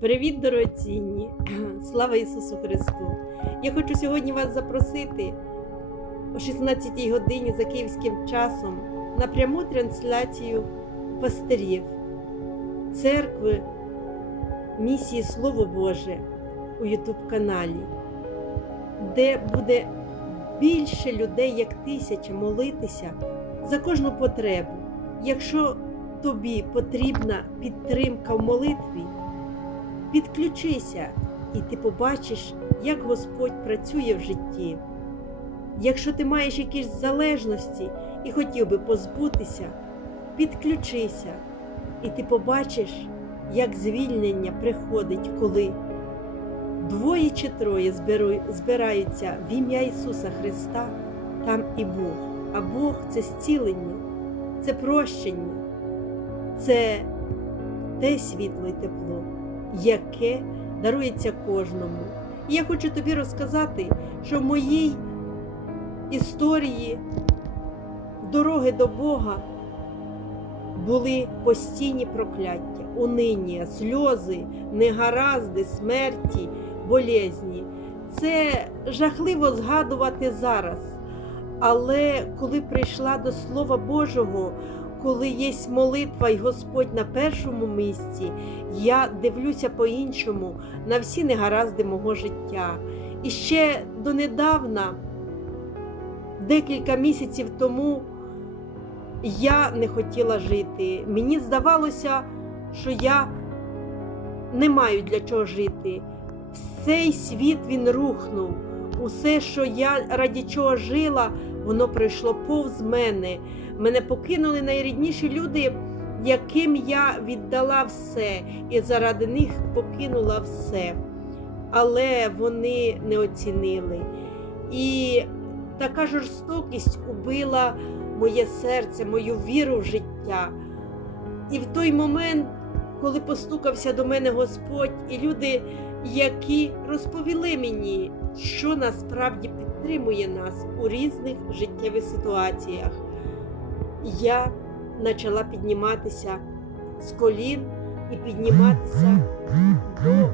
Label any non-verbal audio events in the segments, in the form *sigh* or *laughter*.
Привіт, дорогоцінні! *clears throat* Слава Ісусу Христу! Я хочу сьогодні вас запросити о 16 годині за київським часом на пряму трансляцію пастирів церкви місії Слово Боже у Ютуб каналі, де буде більше людей, як тисяча, молитися за кожну потребу. Якщо тобі потрібна підтримка в молитві, підключися, і ти побачиш, як Господь працює в житті. Якщо ти маєш якісь залежності і хотів би позбутися, підключися, і ти побачиш, як звільнення приходить, коли двоє чи троє збираються в ім'я Ісуса Христа, там і Бог. А Бог це зцілення, це прощення, це те світло і тепло, яке дарується кожному. І я хочу тобі розказати, що в моїй історії дороги до Бога були постійні прокляття, униння, сльози, негаразди, смерті, болезні. Це жахливо згадувати зараз. Але коли прийшла до Слова Божого, коли є молитва і Господь на першому місці, я дивлюся по-іншому на всі негаразди мого життя. І ще донедавна, декілька місяців тому, я не хотіла жити. Мені здавалося, що я не маю для чого жити. Цей світ він рухнув. Усе, що я раді чого жила, воно пройшло повз мене. Мене покинули найрідніші люди, яким я віддала все, і заради них покинула все. Але вони не оцінили. І така жорстокість убила моє серце, мою віру в життя. І в той момент, коли постукався до мене Господь, і люди, які розповіли мені, що насправді підтримує нас у різних життєвих ситуаціях, я почала підніматися з колін і підніматися до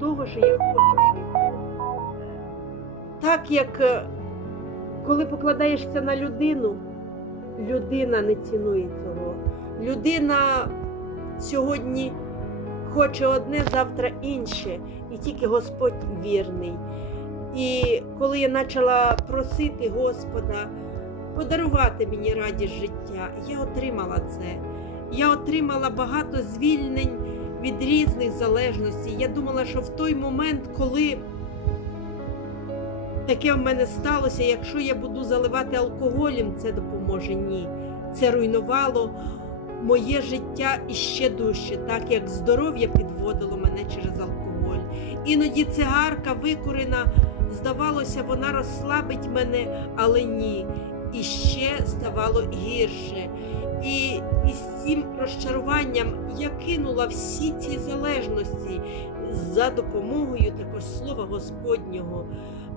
того, що я хочу жити. Так як е, коли покладаєшся на людину, людина не цінує цього. Людина сьогодні хоче одне, завтра інше, і тільки Господь вірний. І коли я почала просити Господа подарувати мені радість життя, я отримала це. Я отримала багато звільнень від різних залежностей. Я думала, що в той момент, коли таке в мене сталося, якщо я буду заливати алкоголем, це допоможе. Ні. Це руйнувало моє життя іще дужче, так як здоров'я підводило мене через алкоголь. Іноді цигарка викурена, здавалося, вона розслабить мене, але ні. І ще ставало гірше. І із цим розчаруванням я кинула всі ці залежності за допомогою також слова Господнього.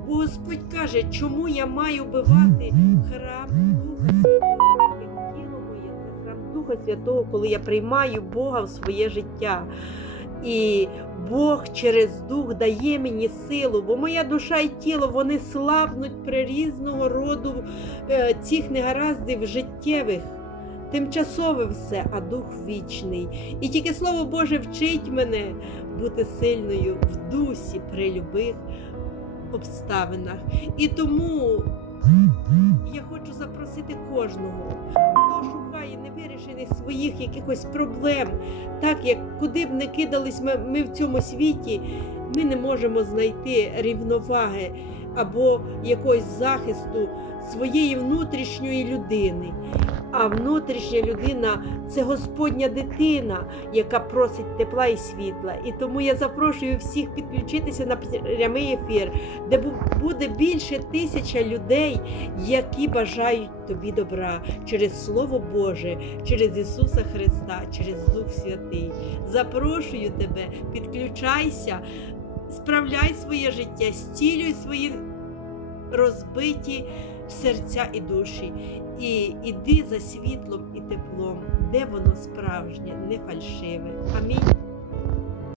Бо Господь каже, чому я маю бивати храм Духа Святого, як тіло моє, це храм Духа Святого, коли я приймаю Бога в своє життя. І Бог через Дух дає мені силу, бо моя душа і тіло вони слабнуть при різного роду е, цих негараздів життєвих. Тимчасове все, а дух вічний. І тільки Слово Боже вчить мене бути сильною в дусі при любих обставинах. І тому я хочу запросити кожного, хто шукає невирішених своїх якихось проблем, так як куди б не кидались ми, ми в цьому світі, ми не можемо знайти рівноваги або якогось захисту своєї внутрішньої людини. А внутрішня людина це Господня дитина, яка просить тепла і світла. І тому я запрошую всіх підключитися на прямий ефір, де буде більше тисяча людей, які бажають тобі добра через Слово Боже, через Ісуса Христа, через Дух Святий. Запрошую тебе, підключайся, справляй своє життя, стілюй свої розбиті серця і душі. І іди за світлом і теплом, де воно справжнє, не фальшиве. Амінь.